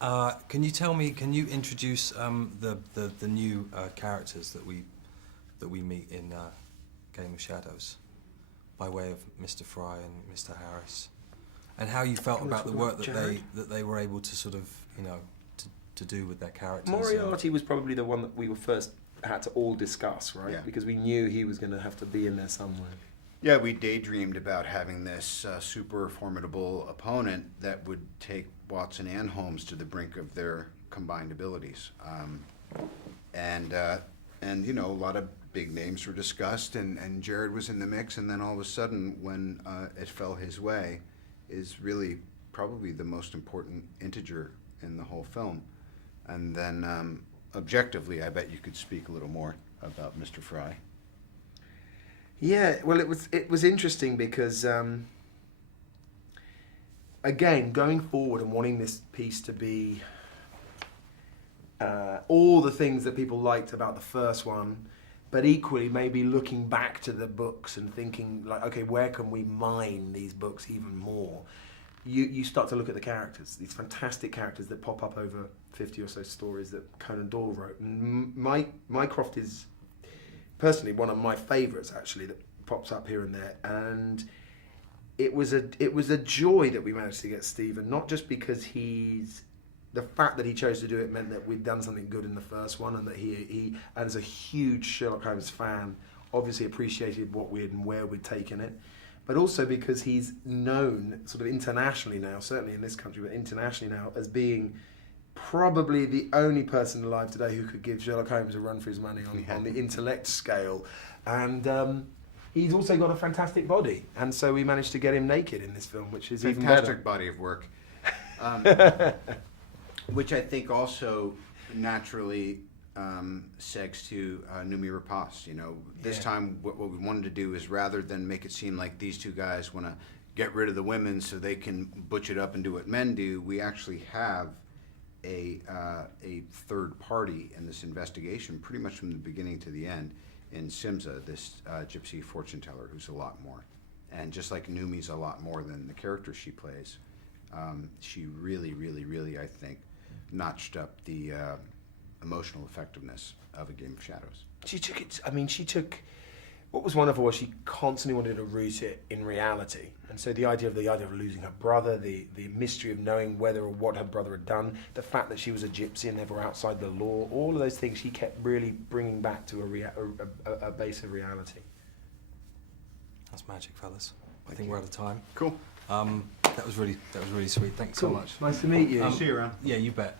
Can you introduce the new characters that we meet in Game of Shadows, by way of Mr. Fry and Mr. Harris, and how you felt about the work that they were able to sort of, you know, to do with their characters? Moriarty was probably the one that we first had to all discuss, right? Yeah. Because we knew he was going to have to be in there somewhere. Yeah, we daydreamed about having this super formidable opponent that would take Watson and Holmes to the brink of their combined abilities. And you know, a lot of big names were discussed, and Jared was in the mix, and then all of a sudden, when it fell his way, is really probably the most important integer in the whole film. And then, objectively, I bet you could speak a little more about Mr. Fry. Yeah, well, it was interesting because, again, going forward and wanting this piece to be all the things that people liked about the first one, but equally maybe looking back to the books and thinking, like, okay, where can we mine these books even more? You start to look at the characters, these fantastic characters that pop up over 50 or so stories that Conan Doyle wrote. And Mycroft is personally one of my favourites, actually, that pops up here and there. And it was a joy that we managed to get Stephen, not just because the fact that he chose to do it meant that we'd done something good in the first one, and that he as a huge Sherlock Holmes fan, obviously appreciated what we had and where we'd taken it, but also because he's known sort of internationally now, certainly in this country, but internationally now, as being probably the only person alive today who could give Sherlock Holmes a run for his money on the intellect scale. And he's also got a fantastic body, and so we managed to get him naked in this film, which is even better. Fantastic body of work. Which I think also naturally segs to Noomi Rapace. You know, this time what we wanted to do is, rather than make it seem like these two guys want to get rid of the women so they can butch it up and do what men do, we actually have a third party in this investigation, pretty much from the beginning to the end, in Simza, this gypsy fortune teller, who's a lot more. And just like Noomi's a lot more than the character she plays, she really, really, really, I think, notched up the emotional effectiveness of A Game of Shadows. She took what was wonderful was she constantly wanted to root it in reality. And so the idea of losing her brother, the mystery of knowing whether or what her brother had done, the fact that she was a gypsy and never outside the law, all of those things she kept really bringing back to a base of reality. That's magic, fellas. I think we're out of time. Cool. That was really sweet. Thanks so much. Nice to meet you. See you around. Yeah, you bet.